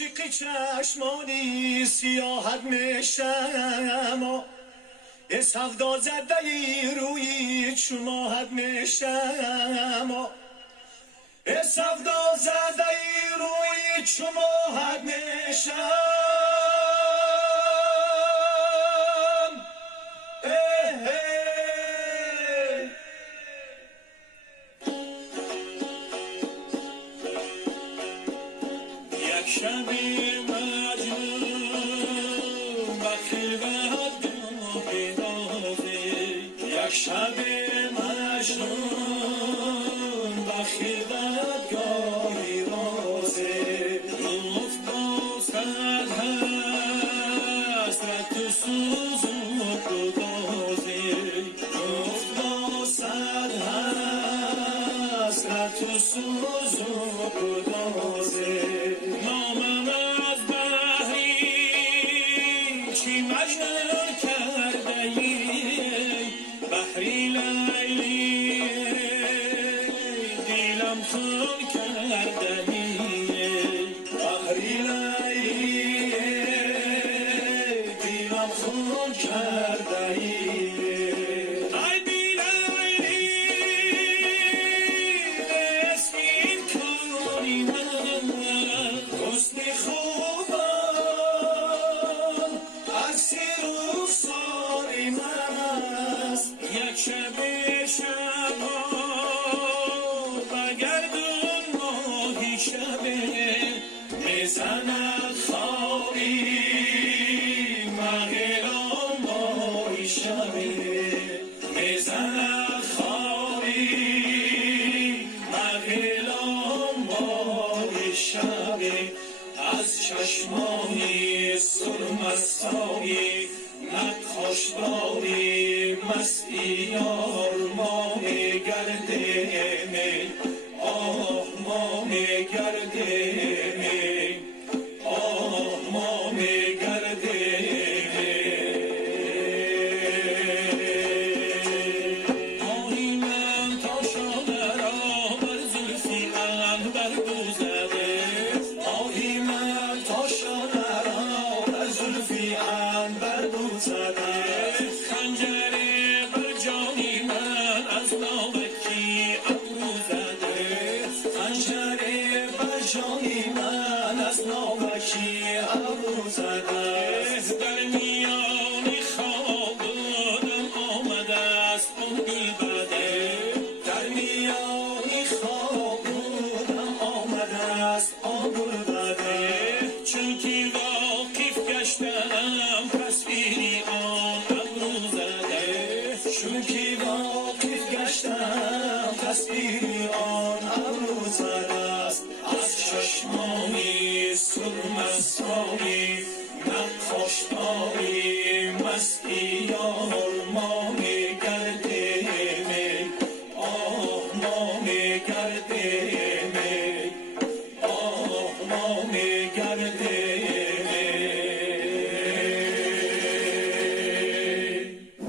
عاشق چشمانی سیاحت میشم یه سودا زده روی چماحت میشم یه سودا زده روی چماحت میشم یک شب مجنون بخیل بدگاهی رازی یک شب مجنون بخیل بدگاهی رازی گفت با صد حسرت تو سوزون گدازی گفت با صد حسرت تو سوزون گدازی مجنون کرده ای بحری لیلی دیلم خون کرده ای بحری لیلی دیلم خون کرده ای ای بی لیلی مسکین کنی من حسنی خوبم یک شب شبا بگردون ماهی شبه میزند خواهی مغیران ماهی شبه میزند خواهی مغیران ماهی شبه از چشمانی سرمستانی نقاشبانی مستی آرمان گرده می آه مام گرده می آه مام گرده آهی من تا شانه را بر زلفی عنبر گذره آهی من تا شانه را بر زلفی عنبر گذره خنجری بر جانی من از نامکی ابرو زده خنجری بر جانی من از نامکی ابرو زده در میانی خواب بودم آمده است اون گل بده در میانی خواب بودم آمده است آن گل بده چون که واقف گشتم تصویری آن ابرو زده چون که واقف گشتم تصویری آن ابرو زده